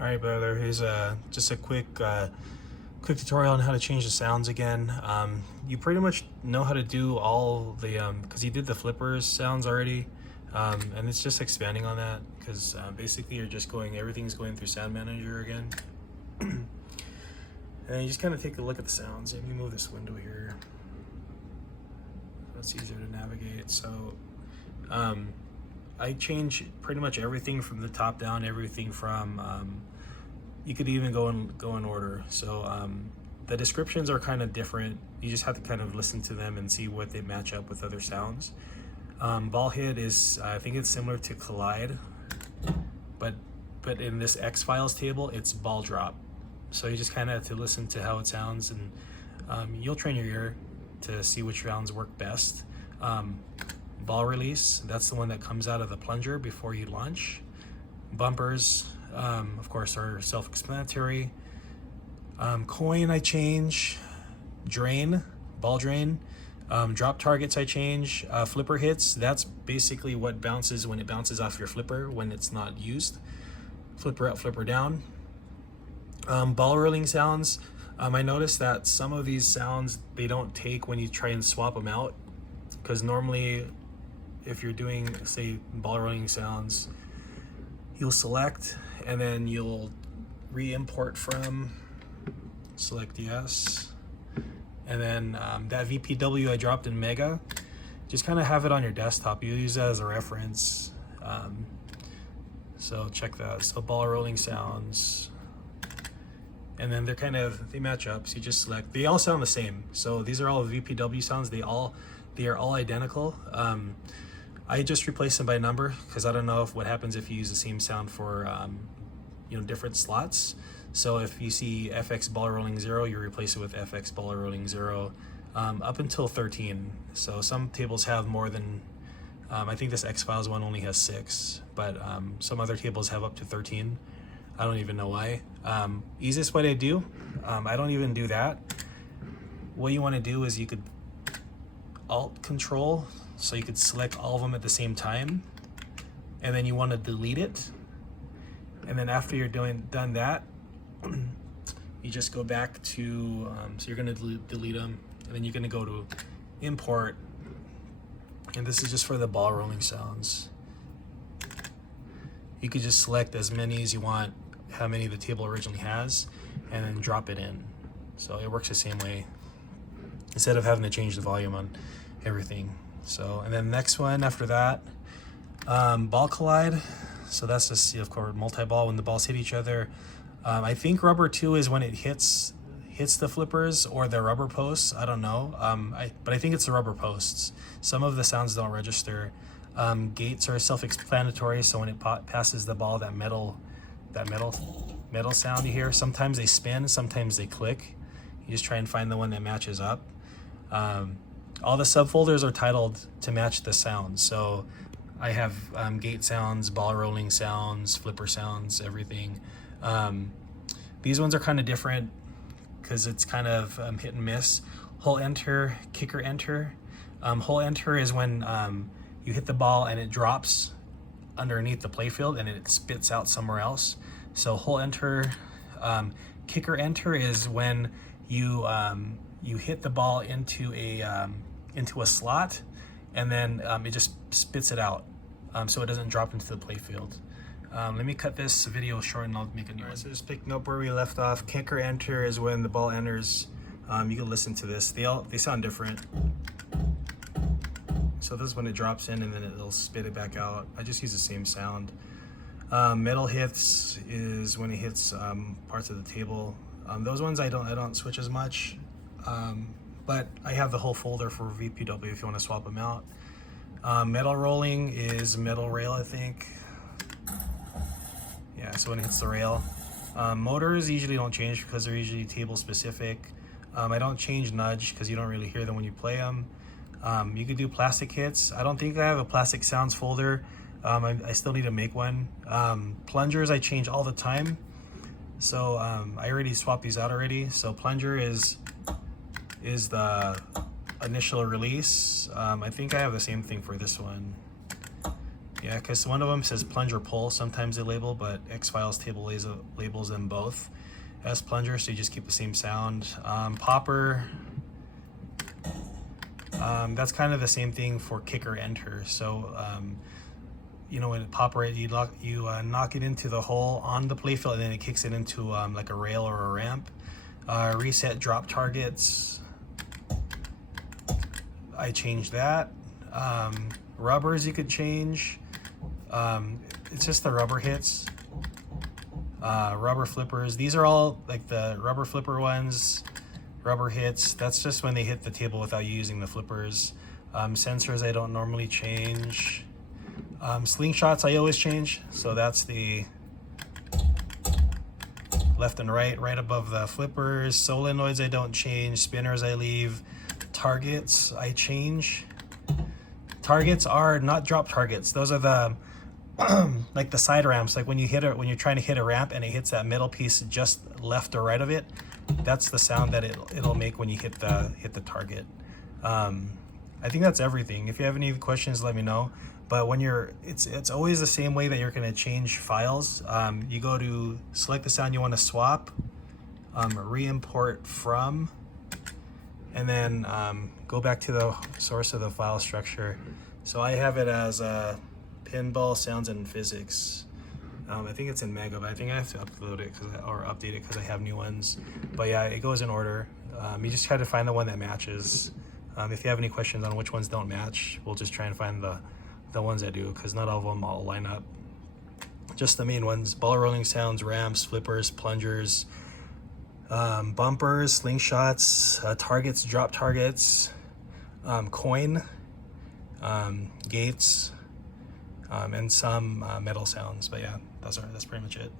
All right, brother. Here's just a quick tutorial on how to change the sounds again. You pretty much know how to do all the because you did the flippers sounds already, and it's just expanding on that because basically you're just everything's going through Sound Manager again, and you just kind of take a look at the sounds. Let me move this window here. That's easier to navigate. So. I change pretty much everything from the top down, everything from you could even go in order. So the descriptions are kind of different. You just have to kind of listen to them and see what they match up with other sounds. Ball hit is, I think it's similar to collide, but in this X files table it's ball drop. So you just kind of have to listen to how it sounds, and you'll train your ear to see which sounds work best. Ball release, that's the one that comes out of the plunger before you launch. Bumpers, of course, are self-explanatory. Coin I change. Drain, ball drain. Drop targets I change. Flipper hits, that's basically what bounces when it bounces off your flipper when it's not used. Flipper up, flipper down. Ball rolling sounds, I noticed that some of these sounds they don't take when you try and swap them out, because normally if you're doing, say, ball rolling sounds, you'll select and then you'll re-import from, select yes, and then that VPW I dropped in Mega, just kind of have it on your desktop. You use that as a reference. So check that. So ball rolling sounds, and then they match up. So you just select, they all sound the same. So these are all VPW sounds. They are all identical. I just replaced them by number because I don't know what happens if you use the same sound for different slots. So if you see FX ball rolling 0, you replace it with FX ball rolling 0 up until 13. So some tables have more than, I think this X-Files one only has 6, but some other tables have up to 13. I don't even know why. Easiest way to do, I don't even do that. What you want to do is you could Alt Control, so you could select all of them at the same time, and then you want to delete it, and then after you're done that, you just go back to so you're going to delete them, and then you're going to go to import, and this is just for the ball rolling sounds. You could just select as many as you want, how many the table originally has, and then drop it in. So it works the same way instead of having to change the volume on everything. So, and then next one after that, ball collide. So that's just, of course, multi-ball when the balls hit each other. I think rubber 2 is when it hits the flippers or the rubber posts. I don't know. But I think it's the rubber posts. Some of the sounds don't register. Gates are self-explanatory. So when it passes the ball, that metal sound you hear. Sometimes they spin, sometimes they click. You just try and find the one that matches up. All the subfolders are titled to match the sound. So I have gate sounds, ball rolling sounds, flipper sounds, everything. These ones are kind of different because it's kind of hit and miss. Hole enter, kicker enter. Hole enter is when you hit the ball and it drops underneath the playfield and it spits out somewhere else. So hole enter. Kicker enter is when you hit the ball into a slot, and then it just spits it out, so it doesn't drop into the playfield. Let me cut this video short and I'll make a new one. So just picking up where we left off, kicker enter is when the ball enters. You can listen to this. They sound different. So this is when it drops in and then it'll spit it back out. I just use the same sound. Metal hits is when it hits parts of the table. Those ones I don't switch as much. But I have the whole folder for VPW if you want to swap them out. Metal rolling is metal rail, I think. Yeah, so when it hits the rail. Motors usually don't change because they're usually table specific. I don't change nudge because you don't really hear them when you play them. You could do plastic hits. I don't think I have a plastic sounds folder. I still need to make one. Plungers I change all the time. So I already swapped these out already. So plunger is the initial release. I think I have the same thing for this one. Yeah, because one of them says plunger pull, sometimes they label, but X-Files table labels them both as plunger, so you just keep the same sound. Popper, that's kind of the same thing for kick or enter. So you know, when popper it, you knock it into the hole on the playfield, and then it kicks it into like a rail or a ramp. Reset drop targets, I changed that. Rubbers you could change. It's just the rubber hits. Rubber flippers, these are all like the rubber flipper ones. Rubber hits, that's just when they hit the table without you using the flippers. Sensors I don't normally change. Slingshots I always change, so that's the left and right above the flippers. Solenoids I don't change. Spinners I leave. Targets I change. Targets are not drop targets. Those are the like the side ramps. Like when you hit it, when you're trying to hit a ramp and it hits that middle piece just left or right of it, that's the sound that it'll make when you hit the target. I think that's everything. If you have any questions, let me know. But when it's always the same way that you're going to change files. You go to select the sound you want to swap, re-import from, and then go back to the source of the file structure. So I have it as pinball sounds and physics. I think it's in Mega, but I think I have to upload it or update it because I have new ones. But yeah, it goes in order. You just try to find the one that matches. If you have any questions on which ones don't match, we'll just try and find the ones that do, because not all of them all line up. Just the main ones: ball rolling sounds, ramps, flippers, plungers, bumpers, slingshots, targets, drop targets, coin, gates, and some metal sounds. But yeah, that's pretty much it.